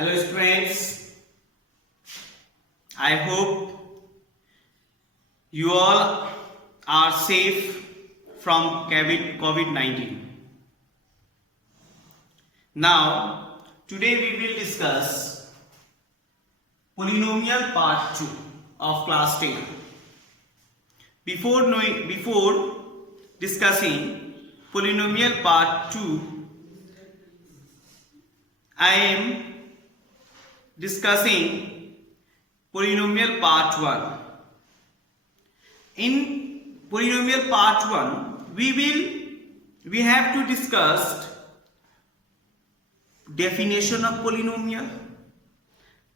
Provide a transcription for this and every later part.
Hello students, I hope you all are safe from COVID-19. Now, today we will discuss polynomial part 2 of class 10. Before discussing polynomial part 2, I am discussing polynomial part 1. In polynomial part 1, we have to discuss definition of polynomial,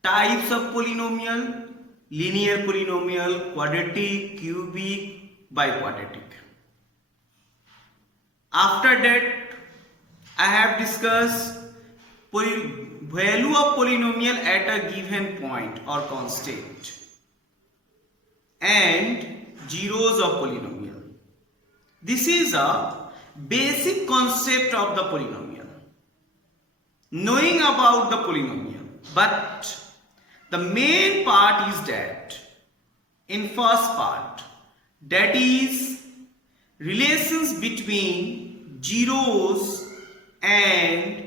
types of polynomial, linear polynomial, quadratic, cubic, biquadratic. After that, I have discussed value of polynomial at a given point or constant and zeros of polynomial. This is a basic concept of the polynomial, knowing about the polynomial, but the main part is that in first part, that is relations between zeros and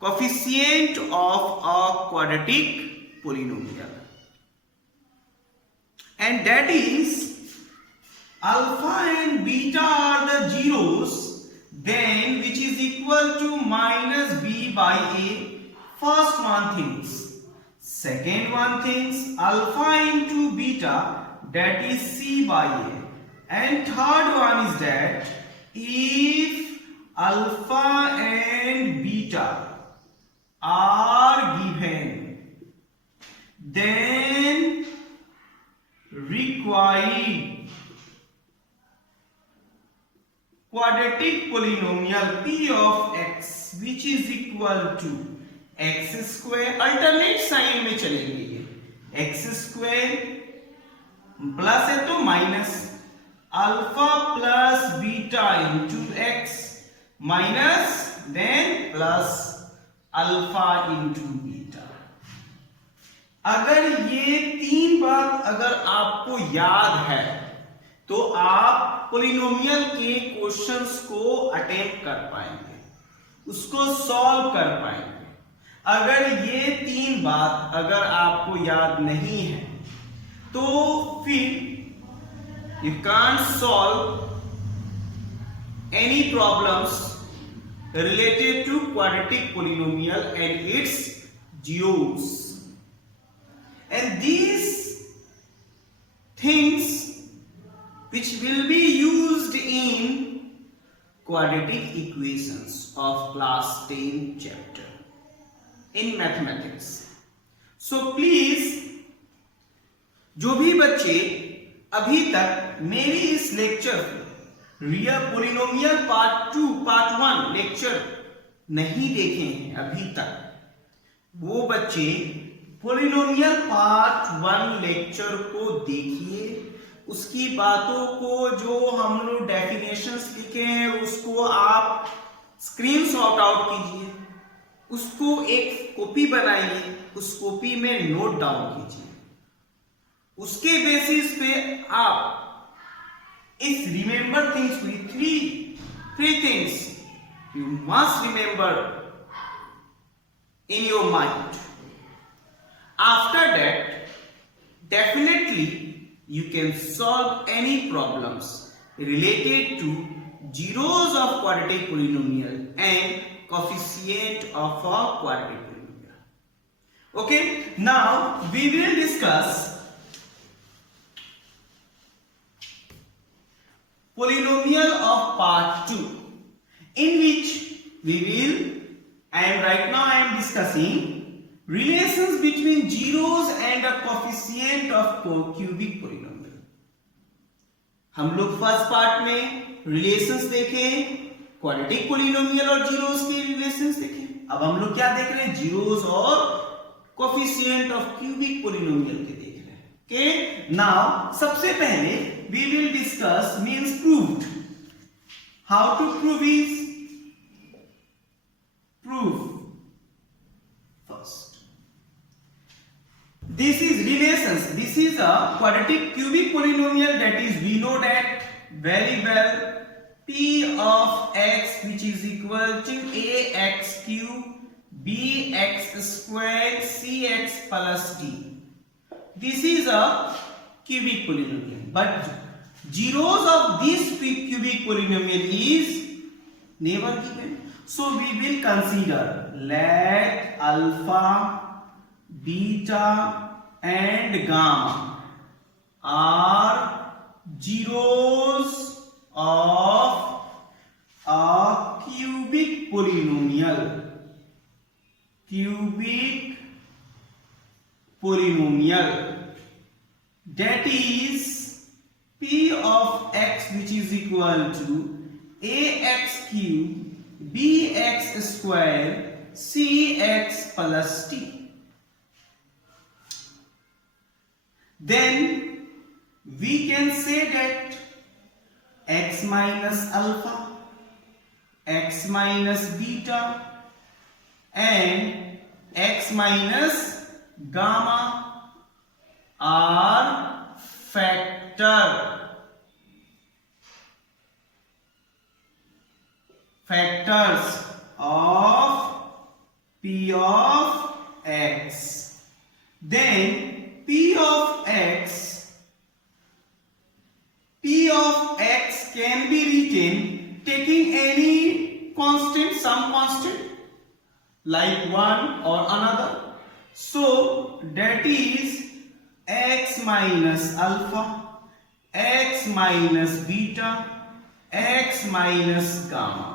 coefficient of a quadratic polynomial, and that is alpha and beta are the zeros, then which is equal to minus b by a. First one thinks. Second one thinks alpha into beta, that is c by a. And third one is that if alpha and beta are given, then required quadratic polynomial p of x which is equal to x square, alternate sign में चलेंगे ये, x square plus है तो minus alpha plus beta into x minus then plus alpha into beta. अगर ये तीन बात अगर आपको याद है तो आप पॉलिनोमियल के क्वेश्चंस को अटेम्प्ट कर पाएंगे, उसको सॉल्व कर पाएंगे. अगर ये तीन बात अगर आपको याद नहीं है तो फिर you can't solve any problems related to quadratic polynomial and its zeros. And these things which will be used in quadratic equations of class 10 chapter in mathematics. So please, जो भी बच्चे अभी तक मेरी इस lecture real polynomial part 1 lecture नहीं देखे हैं अभी तक, वो बच्चे पोलिनोमियल पार्ट 1 लेक्चर को देखिए. उसकी बातों को जो हम लोग डेफिनेशंस लिखे हैं उसको आप स्क्रीनशॉट आउट कीजिए, उसको एक कॉपी बनाइए, उस कॉपी में नोट डाउन कीजिए. उसके बेसिस पे आप if remember things with three things you must remember in your mind. After that, definitely you can solve any problems related to zeros of quadratic polynomial and coefficient of a quadratic polynomial. Okay, now we will discuss polynomial of part 2, in which I am discussing relations between zeros and a coefficient of cubic polynomial. हम लोग first part में relations देखे, quadratic polynomial और zeros के relations देखे. अब हम लोग क्या देख रहे हैं, जीरोस और कोएफिशिएंट ऑफ क्यूबिक पोलिनोमियल के देख रहे हैं. ओके, नाउ सबसे पहले we will discuss means proved. How to prove is proof first. This is relations. This is a quadratic cubic polynomial, that is we know that very well. P of x which is equal to ax cube bx squared cx plus d. This is a cubic polynomial, but zeros of this cubic polynomial is never given. So we will consider let alpha, beta and gamma are zeros of a cubic polynomial. Cubic polynomial, that is p of x which is equal to ax cube bx square cx plus d. Then we can say that x minus alpha, x minus beta and x minus gamma are factors of p of x. Then p of x can be written taking any constant, some constant like one or another. So that is x minus alpha, x minus beta, x minus gamma.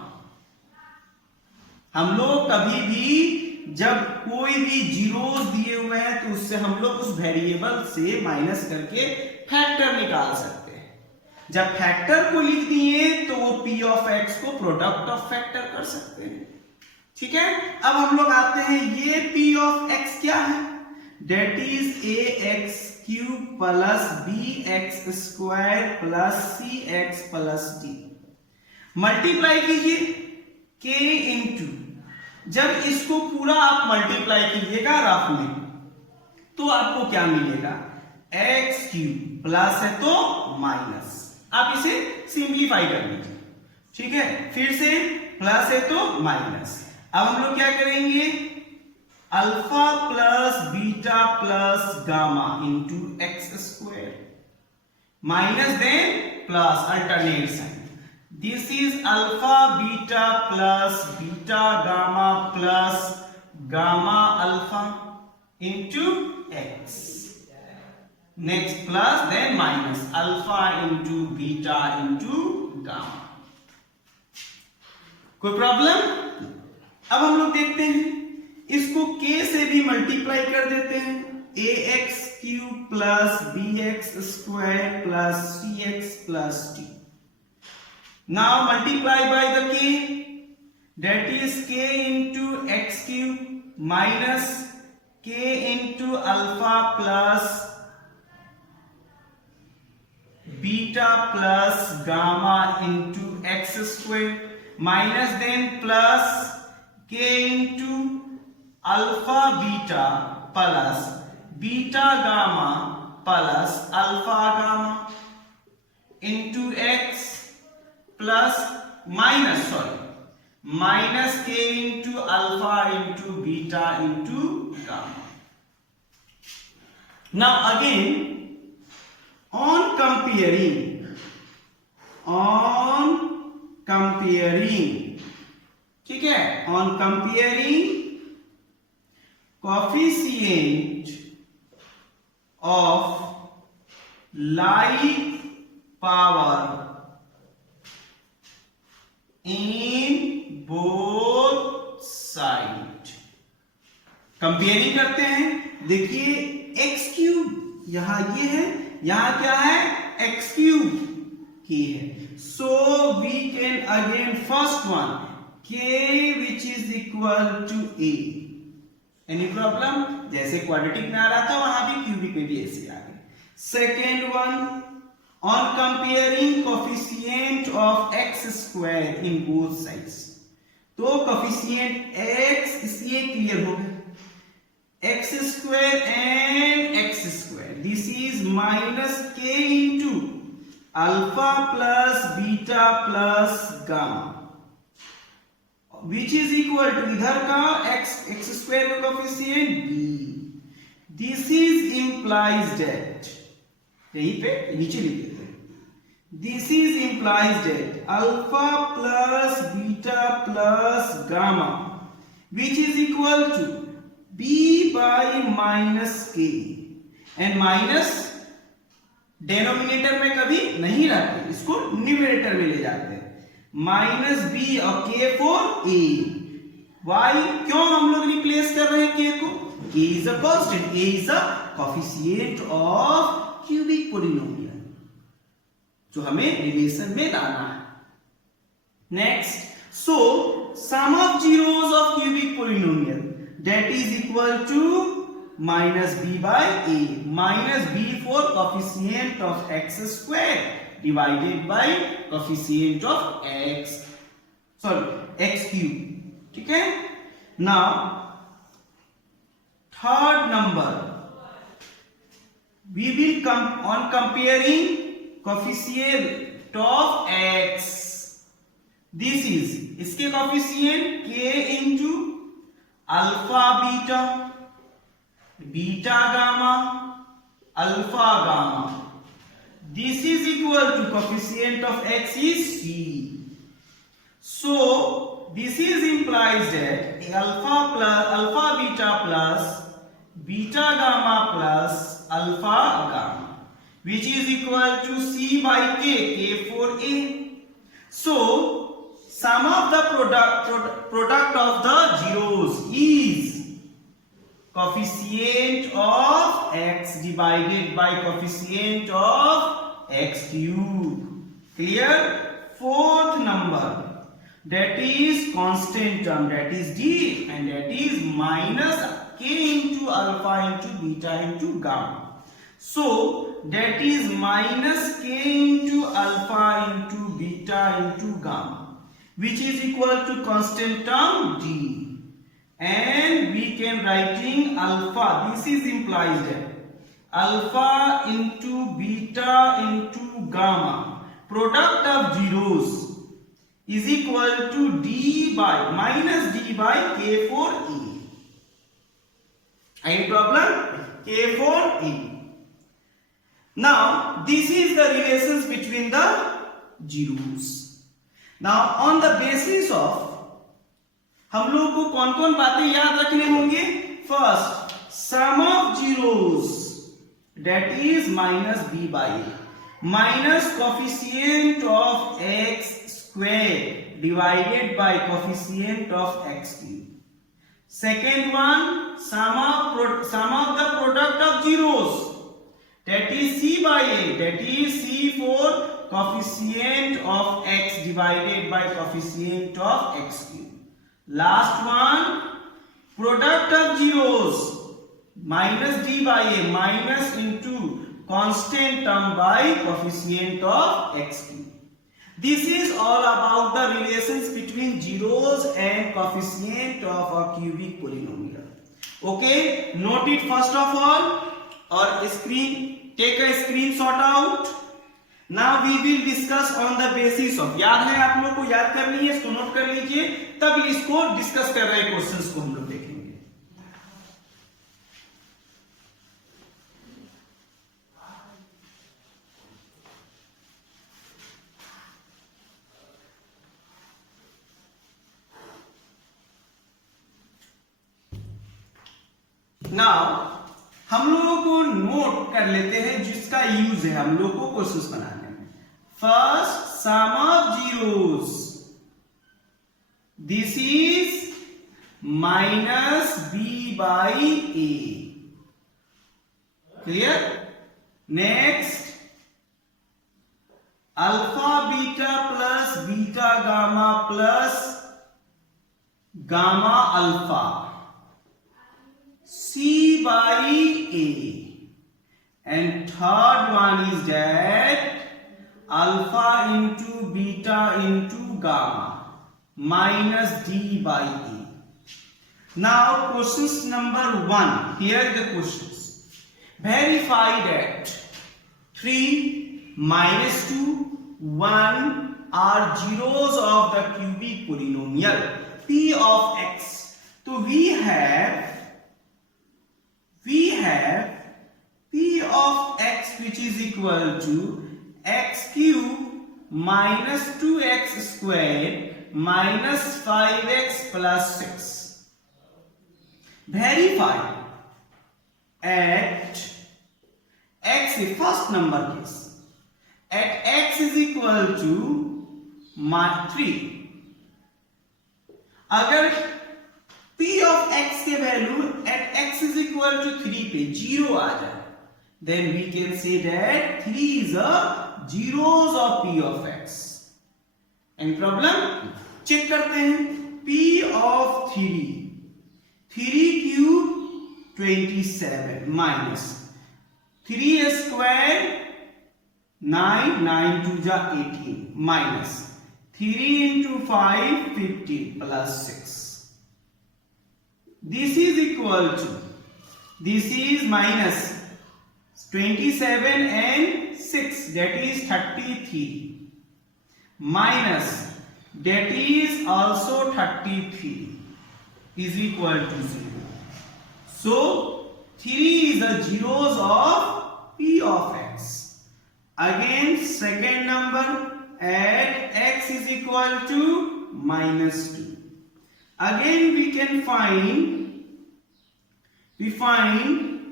हम लोग कभी भी जब कोई भी zeros दिए हुए हैं तो उससे हम लोग उस वेरिएबल से माइनस करके फैक्टर निकाल सकते हैं. जब फैक्टर को लिख दिए तो वो p ऑफ x को प्रोडक्ट ऑफ फैक्टर कर सकते हैं. ठीक है, अब हम लोग आते हैं, ये p ऑफ x क्या है? That is ax cube plus bx square plus cx plus d. Multiply कीजिए k इंटू, जब इसको पूरा आप मल्टीप्लाई कीजिएगा रफ में तो आपको क्या मिलेगा? x क्यूब प्लस है तो माइनस, आप इसे सिंप्लीफाई कर लीजिए. ठीक है, फिर से प्लस है तो माइनस. अब हम लोग क्या करेंगे? Alpha plus beta plus gamma into x square minus then plus, alternate sign. This is alpha beta plus beta gamma plus gamma alpha into x. Next plus then minus alpha into beta into gamma. कोई problem? अब हम लोग देखते हैं, इसको k से भी multiply कर देते हैं. ax cube plus bx square plus cx plus d. Now multiply by the k, that is k into x cube minus k into alpha plus beta plus gamma into x square minus then plus k into alpha beta plus beta gamma plus alpha gamma into x plus minus k into alpha into beta into gamma. Now again on comparing ठीक है, on comparing coefficient of like power in both side. Comparing करते हैं. देखिए x cube यहां ये है, यहां क्या है? x क्यूब की है. So we can again first one k which is equal to a. Any problem? जैसे क्वाड्रेटिक में आ रहा था वहां भी क्यूबिक में भी ऐसे आ गए. Second one on comparing coefficient of x square in both sides. तो coefficient x इसलिए क्लियर हो गया. x square and x square. This is minus k into alpha plus beta plus gamma, which is equal to इधर का x square का coefficient b. This is implies that, यहीं पे नीचे लिख देते हैं, this is implies that alpha plus beta plus gamma, which is equal to b by minus k, and minus denominator में कभी नहीं रखते, इसको न्यूमरेटर में ले जाते हैं. माइनस बी और के फॉर ए. वाई क्यों हम लोग रिप्लेस कर रहे हैं के को? K is a constant, a is a coefficient of cubic polynomial, जो हमें रिलेशन में लाना है. Next, so sum of zeros of cubic polynomial that is equal to minus b by a, minus b for coefficient of x square divided by coefficient of x cube. ठीक है. Now third number, we will come on comparing coefficient of x. This is इसके coefficient k into alpha beta, beta gamma, alpha gamma. This is equal to coefficient of x is c. So this is implies that alpha beta plus beta gamma plus alpha gamma, which is equal to c by k for a. So sum of the product of the zeros is coefficient of x divided by coefficient of x cube. Clear? Fourth number, that is constant term, that is d, and that is minus k into alpha into beta into gamma. So that is minus k into alpha into beta into gamma, which is equal to constant term d, and we can writing alpha. This is implies that alpha into beta into gamma, product of zeros, is equal to d by minus d by k for a. Any problem? K for a. Now this is the relations between the zeros. Now on the basis of, हम लोग को कौन कौन बातें याद रखने होंगे? First, sum of zeros, that is minus b by a, minus coefficient of x square divided by coefficient of x cube. Second one, sum of the product of zeros, that is c by a, that is c for coefficient of x divided by coefficient of x cube. Last one, product of zeros, minus d by a, minus into constant term by coefficient of x cube. This is all about the relations between zeros and coefficient of a cubic polynomial. Okay, note it first of all, or take a screenshot out. Now we will discuss on the basis of, याद है आप लोग को, याद करनी है, इसको note कर लीजिए, तब इसको डिस्कस कर रहे क्वेश्चंस को हम लोग देखेंगे. Now हम लोगों को नोट कर लेते हैं जिसका यूज है हम लोग को क्वेश्चंस बनाने में. First, sum of zeros, this is minus b by a. Clear? Next, alpha beta plus beta gamma plus gamma alpha, C by A. And third one is that alpha into beta into gamma minus D by A. Now questions number 1. Here are the questions. Verify that 3 minus 2, 1 are zeros of the cubic polynomial p of x. So we have p of x which is equal to x cube minus 2x squared minus 5x plus 6. Verify at x first number case at x is equal to 3. अगर p of x के value at x is equal to 3 पे 0 आ जाए, then we can say that 3 is a zeros of p of x. Any problem? Check करते हैं. p of 3 cube 27 minus 3 square 9 2 जा 18 minus 3 into 5 15 plus 6. This is equal to, this is minus 27 and 6, that is 33, minus that is also 33 is equal to 0. So 3 is the zeros of p of x. Again second number at x is equal to minus 2. Again we can find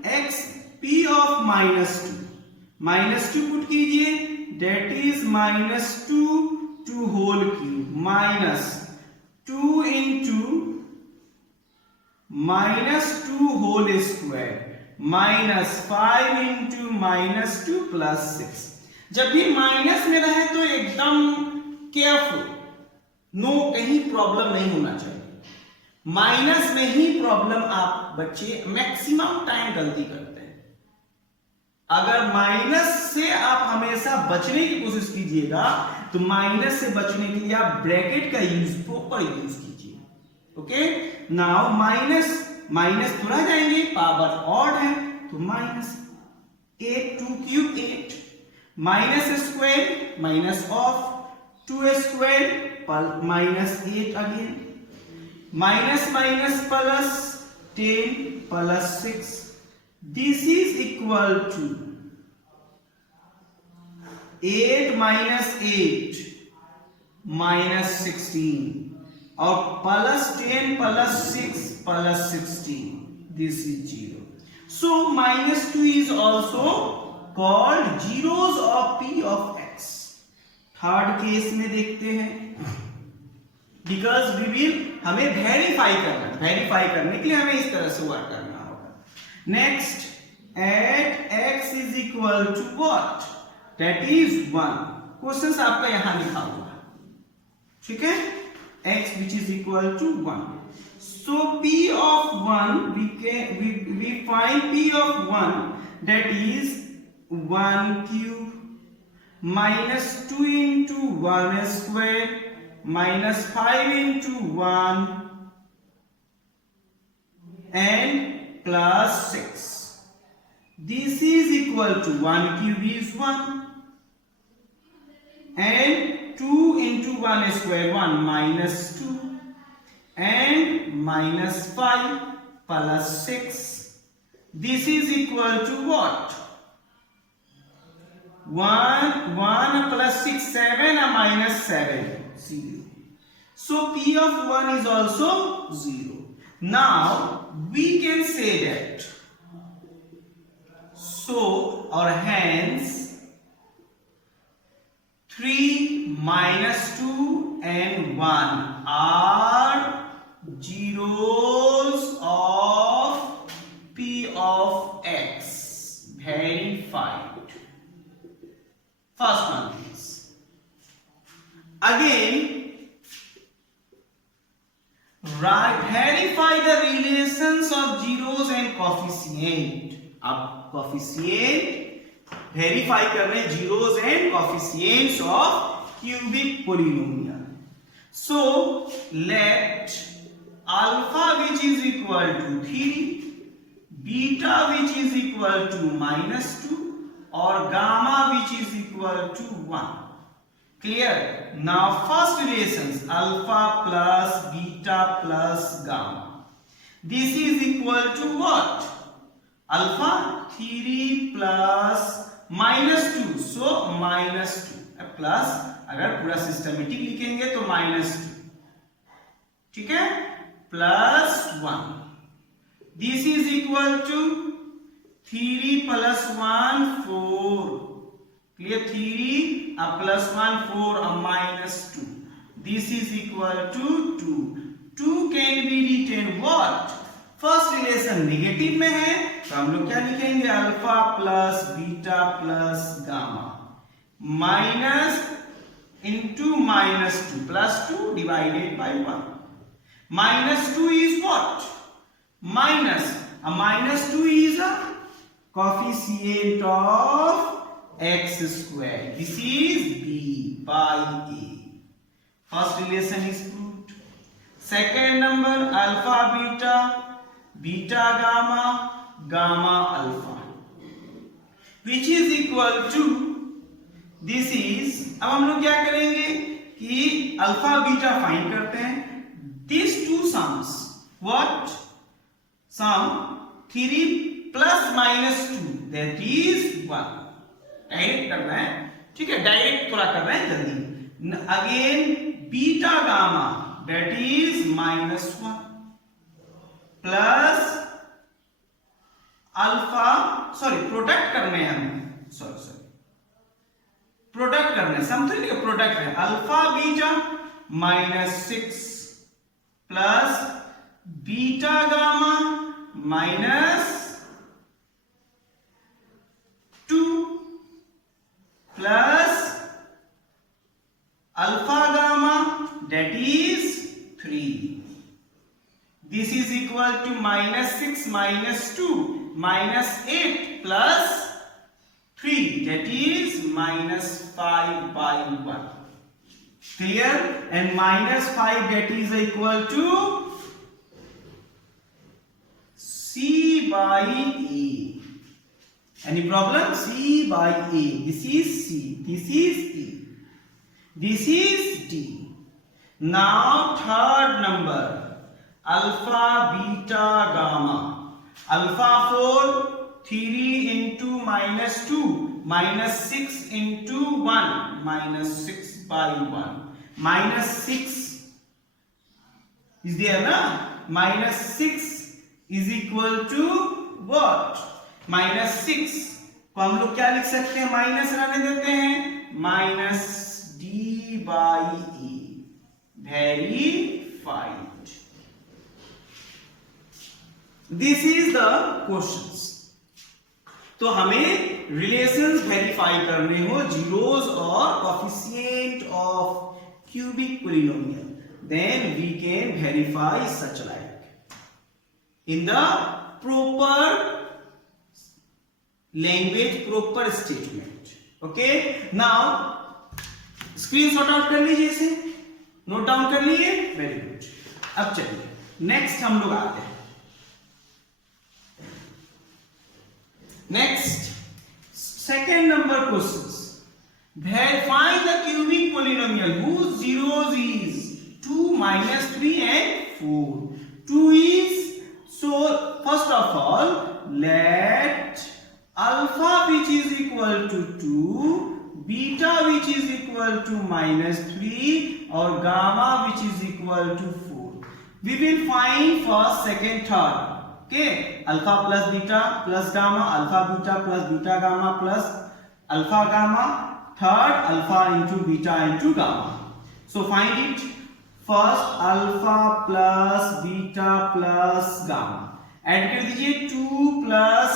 x p of minus 2. Minus 2 put कीजिए, that is minus 2 to whole cube minus 2 into minus 2 whole square minus 5 into minus 2 plus 6. जब भी minus में रहे तो एकदम careful, no कहीं problem नहीं होना चाहिए. माइनस में ही प्रॉब्लम आप बच्चे मैक्सिमम टाइम गलती करते हैं. अगर माइनस से आप हमेशा बचने की कोशिश कीजिएगा तो माइनस से बचने के लिए आप ब्रैकेट का यूज प्रॉपर यूज कीजिए. ओके, नाउ माइनस थोड़ा जाएंगे, पावर ऑड है तो minus 8 2 cube 8 minus square minus of 2 square minus 8 again minus plus 10 plus 6. This is equal to 8 minus 8 minus 16 और plus 10 plus 6 plus 16. This is 0. So minus 2 is also called zeros of p of x. Third case में देखते हैं. Because we will हमें verify करने के लिए हमें इस तरह से वर्क करना होगा. Next at x is equal to what, that is 1. Question आपका यहां लिखा हुआ है, ठीक है. x which is equal to 1. So p of 1 we find p of 1 that is 1 cube minus 2 into 1 square minus 5 into 1 and plus 6. This is equal to 1 cube is 1 and 2 into 1 square 1 minus 2 and minus 5 plus 6. This is equal to what? 1 plus 6 7 and minus 7 0. So p of 1 is also 0. Now we can say that, so or hence 3 minus 2 and 1 are zeros of p of x. Verified. First one is. Again verify the relations of zeros and coefficient. अब coefficient verify कर रहे हैं zeros and coefficients of cubic polynomial. So let alpha which is equal to 3, beta which is equal to -2 और gamma which is equal to 1. Clear? Now first relations alpha plus beta plus gamma. This is equal to what? Alpha 3 plus -2, so -2 plus, अगर पूरा systematic लिखेंगे तो -2, ठीक है, plus 1. This is equal to 3 plus 1 4. Clear? 3 plus 1 4 -2. This is equal to 2. 2 can be written what? First relation negative में है तो हम लोग क्या लिखेंगे? Alpha plus beta plus gamma minus into -2 plus 2 divided by 1. -2 is what? -2 is a coefficient of x square. This is b by a. First relation is proved. Second number alpha beta, beta gamma, gamma alpha, which is equal to, this is, अब हम लोग क्या करेंगे कि alpha beta find करते हैं. These two sums, what? Sum 3 plus -2, that is 1. Direct करना है, ठीक है, डायरेक्ट थोड़ा कर रहे हैं जल्दी. Again beta gamma, that is -1 plus alpha, sorry product करने हैं हमें, सॉरी प्रोडक्ट करने, समथिंग नहीं, प्रोडक्ट है. Alpha beta -6 plus beta gamma -2 plus alpha gamma, that is 3. This is equal to -6 -2 -8 plus 3, that is -5 by 1. Clear? And -5, that is equal to C by A. Any problem? C by A. This is C. This is E. This is D. Now third number alpha beta gamma. Alpha 4 3 into -2 -6 into 1 -6 by 1. -6 is there na? -6 is equal to what? -6 को हम लोग क्या लिख सकते हैं? Minus रहने देते हैं, -d by e. Verified. This is the questions. तो हमें रिलेशंस वेरीफाई करने हो जीरोस और coefficient of cubic polynomial, then we can verify such like in the proper language, proper statement. Okay, now screenshot out कर लीजिए, इसे note down कर लीजिए. Very good. अब चलिए नेक्स्ट हम लोग आते हैं. Next, second number questions. Find the cubic polynomial whose zeros is 2 -3 and 4. 2 is, so first of all let alpha which is equal to 2, beta which is equal to -3 or gamma which is equal to 4. We will find first, second, third. Okay, alpha plus beta plus gamma, alpha beta plus beta gamma plus alpha gamma, third alpha into beta into gamma. So find it. First alpha plus beta plus gamma. Add कर दीजिए 2 plus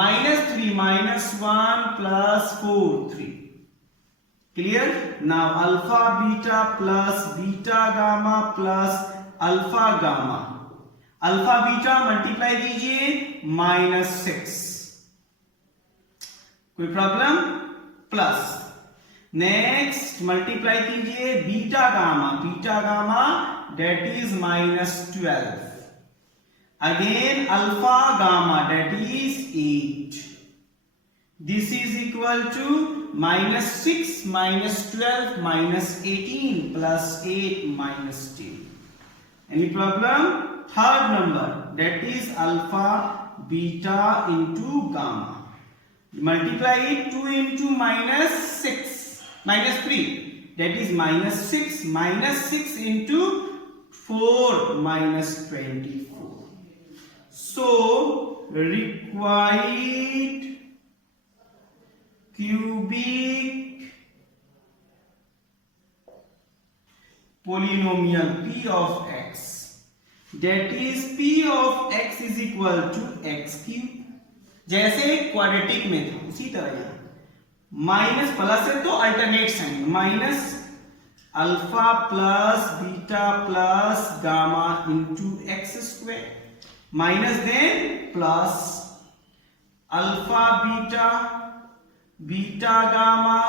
-3 -1 plus 4 3. Clear? Now alpha beta plus beta gamma plus alpha gamma. Alpha beta multiply कीजिए -6. कोई problem? Plus next multiply कीजिए beta gamma that is -12. Again alpha gamma, that is 8. This is equal to -6 -12 -18 plus 8 -10. Any problem? Third number, that is alpha beta into gamma. Multiply it, 2 into -3, that is -6 into 4 -24. So required cubic polynomial p of x, that is p of x is equal to x cube. जैसे quadratic में था उसी तरह यहां minus plus है तो alternate sign, minus alpha plus beta plus gamma into x square, minus then plus alpha beta beta gamma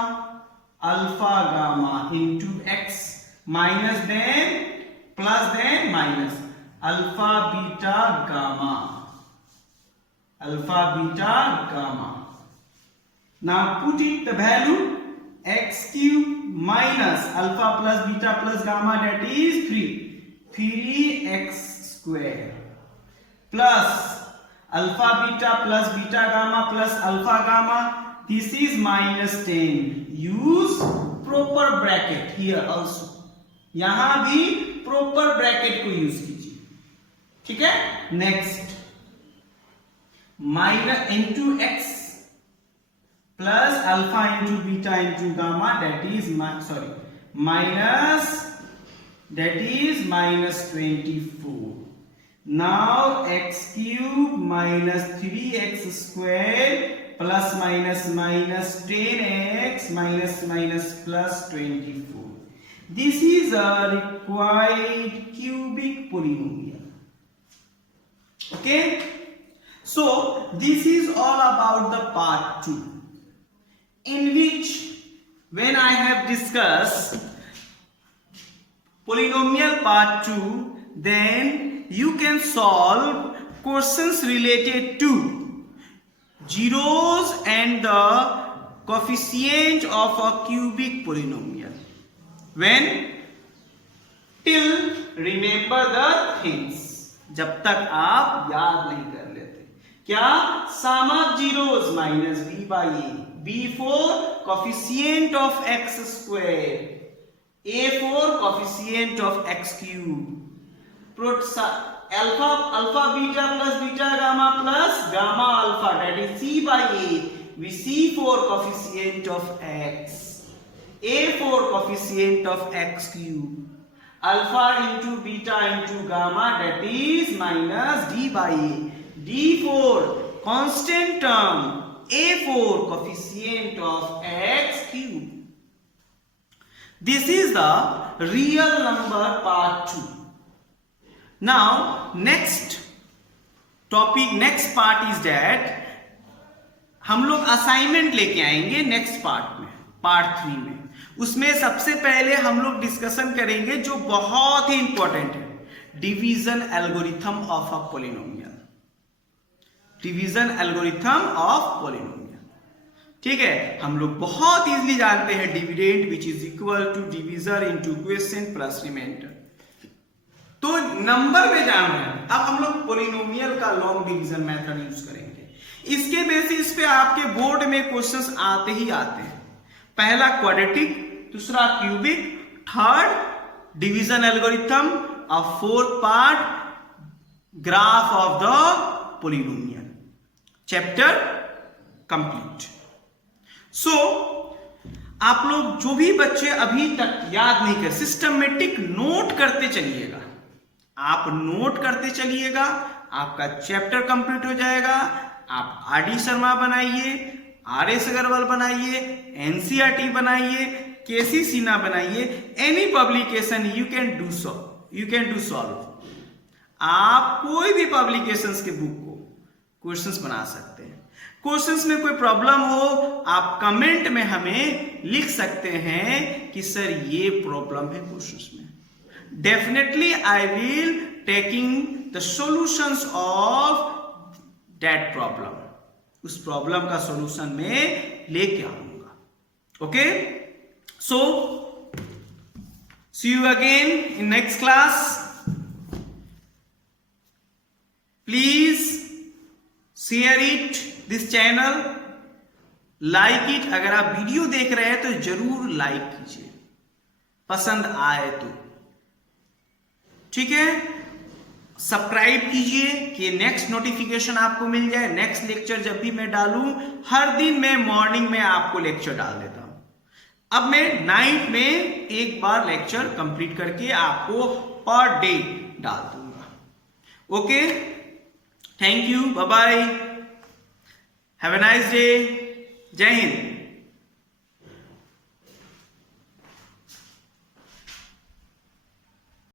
alpha gamma into x, minus then plus then minus alpha beta gamma alpha beta gamma. Now put it the value x cube minus alpha plus beta plus gamma, that is 3x square plus alpha beta plus beta gamma plus alpha gamma, this is -10. Use proper bracket here also, यहां भी proper bracket को use कीजिए, ठीक है. Next minus into x plus alpha into beta into gamma, that is minus, that is -24. Now x cube minus 3x square plus minus 10x minus plus 24. This is a required cubic polynomial. Okay. So this is all about the part 2, in which when I have discussed polynomial part 2, then you can solve questions related to zeros and the coefficient of a cubic polynomial. When till remember the things, जब तक आप याद नहीं कर लेते. क्या? sum of zeros minus b by a, b for coefficient of x square, a for coefficient of x cube, alpha beta plus beta gamma plus gamma alpha, that is c by a, we c for coefficient of x, a for coefficient of x cube, alpha into beta into gamma, that is minus d by a, d for constant term, a for coefficient of x cube. This is the real number part 2. Now next topic, next part is that हम लोग assignment लेके आएंगे next part में, part 3 में. उसमें सबसे पहले हम लोग डिस्कशन करेंगे जो बहुत ही इंपॉर्टेंट है, division algorithm of a polynomial. Division algorithm of polynomial, ठीक है. हम लोग बहुत इजीली जानते हैं dividend which is equal to divisor into quotient plus remainder. तो नंबर में जाना है. अब हम लोग पॉलिनोमियल का लॉन्ग डिवीजन मेथड यूज करेंगे. इसके बेसिस पे आपके बोर्ड में क्वेश्चंस आते ही आते हैं. पहला क्वाड्रेटिक, दूसरा क्यूबिक, थर्ड डिवीजन एल्गोरिथम और fourth part graph of the polynomial. Chapter complete. So आप लोग जो भी बच्चे अभी तक याद नहीं कर, सिस्टमेटिक नोट करते चलिएगा. आप नोट करते चलिएगा, आपका चैप्टर कंप्लीट हो जाएगा. आप आर डी शर्मा बनाइए, आर एस अग्रवाल बनाइए, एनसीईआरटी बनाइए, केसी सिन्हा बनाइए, any publication you can do solve. आप कोई भी पब्लिकेशंस के बुक को क्वेश्चंस बना सकते हैं. क्वेश्चंस में कोई प्रॉब्लम हो आप कमेंट में हमें लिख सकते हैं कि सर ये प्रॉब्लम है क्वेश्चंस में. Definitely I will taking the solutions of that problem, उस प्रॉब्लम का सॉल्यूशन में लेके आऊंगा। Okay, so see you again in next class. Please share it this channel, like it. अगर आप वीडियो देख रहे हैं तो जरूर लाइक कीजिए, पसंद आए तो, ठीक है। सब्सक्राइब कीजिए कि नेक्स्ट नोटिफिकेशन आपको मिल जाए। नेक्स्ट लेक्चर जब भी मैं डालूं, हर दिन मैं मॉर्निंग में आपको लेक्चर डाल देता हूं। अब मैं नाइट में एक बार लेक्चर कंप्लीट करके आपको पर डे डाल दूंगा। Okay, thank you, bye bye, have a nice day, जय हिंद।